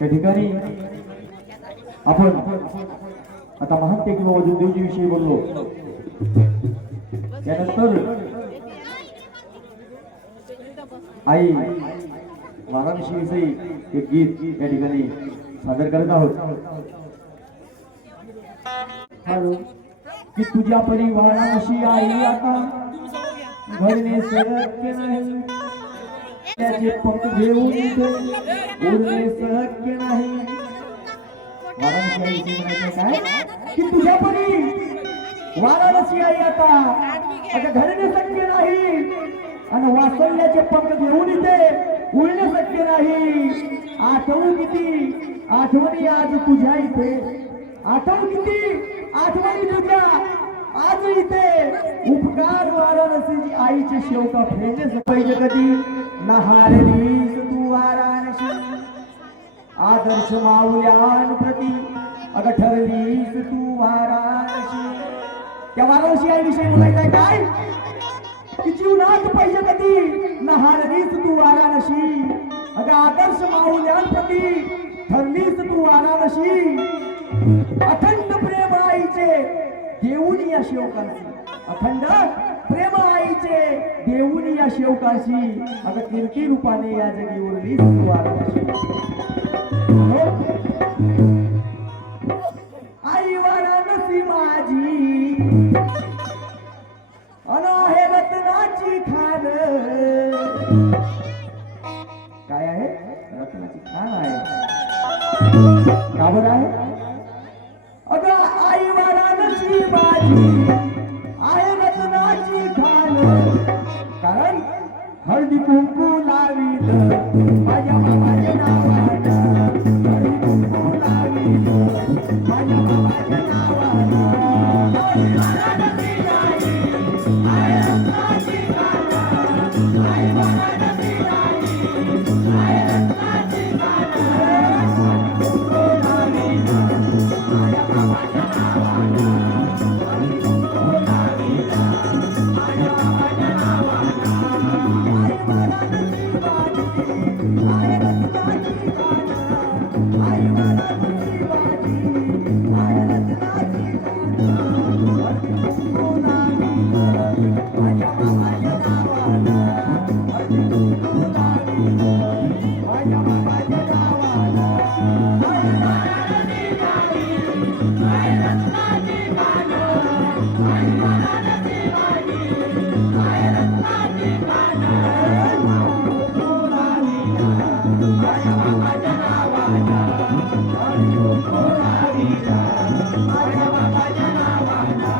या ठिकाणी आपण आता महात्मा किंवा वजुदेवजी विषयी बोललो। यानंतर आई वाराणसी विषयी एक गीत या ठिकाणी सादर करत आहोत। की तुझ्या परी वाराणसी आई आता घडणे शक्य नाही, त्याचे पंख घेऊन इथे उडणे शक्य नाही। वाराणसी आई म्हणायचं काय की तुझ्या परी वाराणसी आई आता घडणे शक्य नाही आणि वासल्याचे पंख घेऊन इथे उडणे शक्य नाही। आठवू किती आठवणी आज तुझ्या इथे, आठवू किती आठवणी तुझ्या आज इथे। उपकार वाराणसी आईचे शेवका फेडणे पाहिजे कधी नहारलीस तू वाराणसी, आदर्श माऊल्यान प्रती ठरलीस तू वाराणसी। त्या वाराणसी आई विषयी बोलायचंय काय की जीवनात पाहिजे कधी नहारलीस तू वाराणसी, आदर्श माऊल्यान प्रती ठरलीस तू वाराणसी। अखंड प्रेम आईचे देऊन या शेवकांची, अखंड प्रेम आईचे देऊन या शेवकाशी कीर्ती रूपाने या जगी उरली तू वाराणसी। आई वाराणसी माझी आहे रत्नाची खान, काय आहे रत्नाची खान आहे। का बरं आहे आई वाराणसी माझी आहे रत्नाची खान, कारण हळदी कुंकू लावीत माझ्या बाबाच्या नावानं, हळदी कुंकू लावीत माझ्या बाबाच्या नावानं। आई वाराणसी माझी आहे रत्नाची खान, आई वाराणसी माझी आहे रत्नाची खान, हळदी कुंकू लावीत माझ्या बाबाच्या नावानं, हळदी कुंकू लावीत माझ्या बाबाच्या नावानं। आई वाराणसी माझी आहे रत्नाची खान, आई वाराणसी माझी आहे रत्नाची खान, हळदी कुंकू लावीत माझ्या बाबाच्या नावानं, हळदी कुंकू लावीत माझ्या बाबाच्या नावानं। आई वाराणसी माझी आहे रत्नाची खान, आई वाराणसी माझी आहे रत्नाची खान, हळदी कुंकू लावीत माझ्या बाबाच्या नावानं, हळदी कुंकू लावीत माझ्या बाबाच्या नावानं।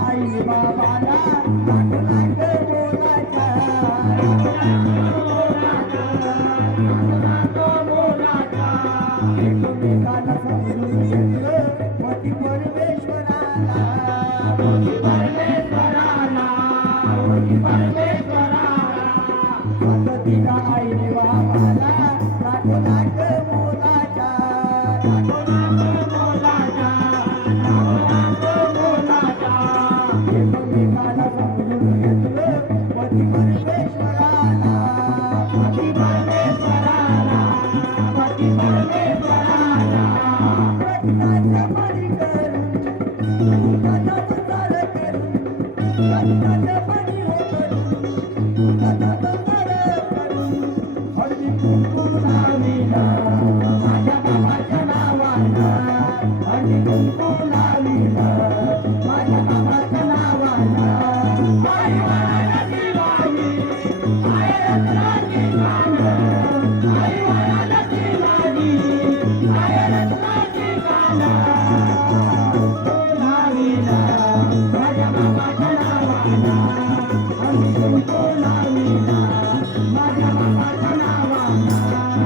आई बाबाला लागला बोलाचा एकमेकाला समजून घेतलं पती परमेश्वराला पद्धतीला आईने बाबाला लागला बोलाचा एकमेकाला समजून घेतलं पती परमेश्वराला रत्नाच्या पाणी करून दुधाचा चाल करून रत्नाच्या पाणी करून दुधाचा चाल करून हळदी कुंकू लाविला माझ्या बाबाच्या नावाला हळदी कुंकू लाविला माझ्या बाबाच्या नावाला आई वराला दिवाळी आई रत्नाची कान आई वराला दिवाळी आई रत्नाची कान लाविला माझ्या बाबाच्या नावाला हळदी कुंकू लाविला माझ्या बाबाच्या नावाला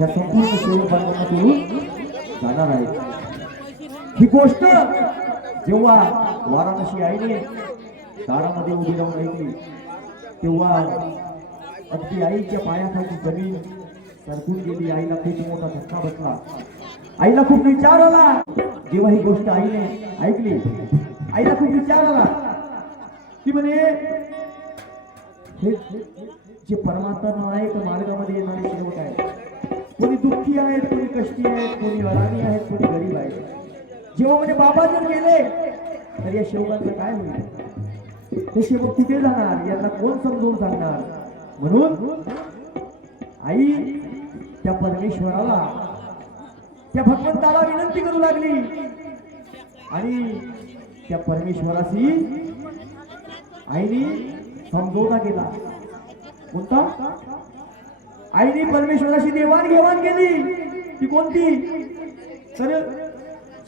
या संपूर्ण सेवक बांधवांकडून जाणार आहे. ही गोष्ट जेव्हा वाराणसी आईने दारामध्ये उभी राहून ऐकली तेव्हा अगदी आईच्या पायाखाली जमीन सरकून गेली. आईला खूप मोठा धक्का बसला. आईला खूप विचार आला. जेव्हा ही गोष्ट आईने ऐकली आईला खूप विचार आला की म्हणे हे जे परमात्मा मार्गामध्ये येणारे सेवक आहेत, कोणी दुःखी आहेत, कोणी कष्टी आहेत, कोणी अडाणी आहेत, कोणी गरीब आहेत. जेव्हा म्हणजे बाबा जर गेले तर या सेवकांचं काय होईल? हे सेवक कुठे जाणार? यांना कोण समजून सांगणार? म्हणून आई त्या परमेश्वराला त्या भगवंताला विनंती करू लागली आणि त्या परमेश्वराशी आईने समजोता केला. कोणता? आईने परमेश्वराशी देवाणघेवाण केली. ती कोणती? तर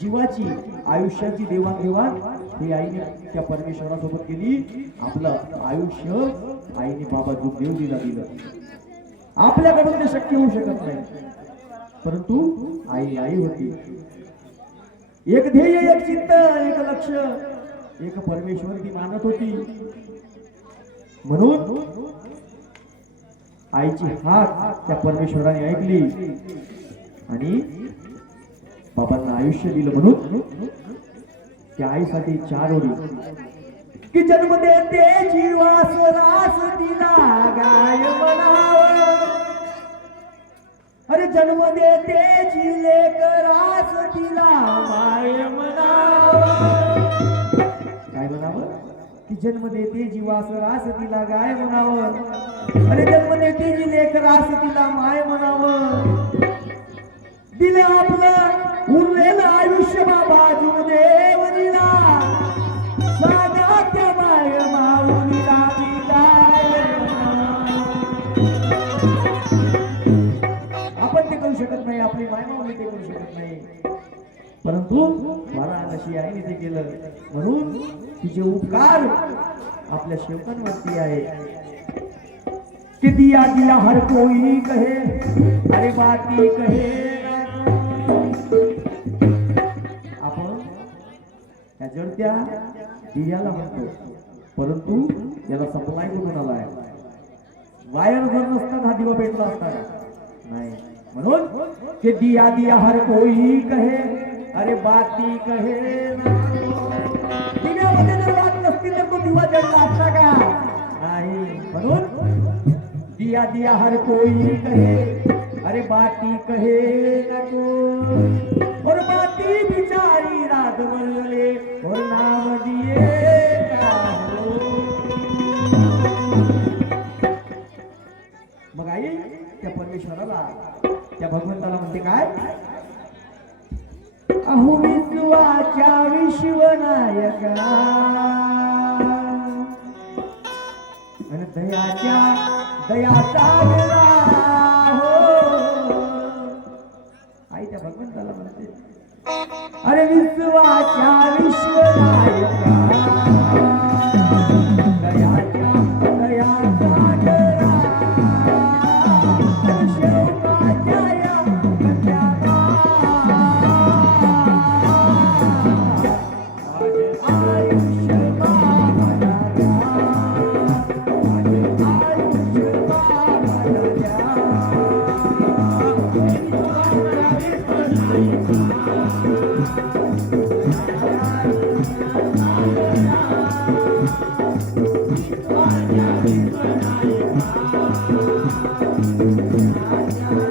जीवाची, आयुष्याची देवाणघेवाण ही आईने त्या परमेश्वरासोबत केली. आपलं आयुष्य आईने बाबा जुगदेवजीला दिलं. आपल्याकडून ते शक्य होऊ शकत नाही, परंतु आई आई होती. एक ध्येय, एक चित्त, एक लक्ष, एक परमेश्वर ती मानत होती. म्हणून आईची हाक त्या परमेश्वराने ऐकली आणि बाबांना आयुष्य दिलं. म्हणून त्या आईसाठी 4 ओळी की जन्म देते जीवास रास तिला गाय म्हणावं. अरे जन्म देते जी लेकरास तिला माय म्हणावं. काय म्हणावं? की जन्म देते जीवास रास तिला गाय म्हणावं. अरे जन्म देते जी लेकरास तिला माय म्हणावं. दिले आपलं उरलेलं आयुष्य बाबा जुगदेव दिला. साधा त्या माय माऊलीला आपण ते करू शकत नाही, आपली माय माऊली ते करू शकत नाही, परंतु वाराणसी आईने ते केलं. म्हणून तिचे उपकार आपल्या सेवकांवरती आहे. कि दिया दिया हर कोई कहे, अरे बाती कहे. आपण या जळत्या दिव्याला म्हणतो, परंतु याला सप्लाय कुठून आलाय? वायर जर नसतात हा दिवा भेटला असता नाही. म्हणून कि दिया दिया हर कोई कहे, अरे बाती कहे. दिव्यामध्ये जर वाट नसती तर तो दिवा जळला असता का? नाही. म्हणून दिया दिया हर कोई कहे, अरे बाती कहे नको. और बाती बिचारी रात मरले और नाम दिए मग आई त्या परमेश्वराला त्या भगवंताला म्हणते काय? अहो विश्वाच्या विश्वनायका आणि दयाच्या दयाचा हो. आई त्या भगवंताला म्हणते अरे विश्वाच्या विश्वनायका दयाच्या दयाचा Yeah.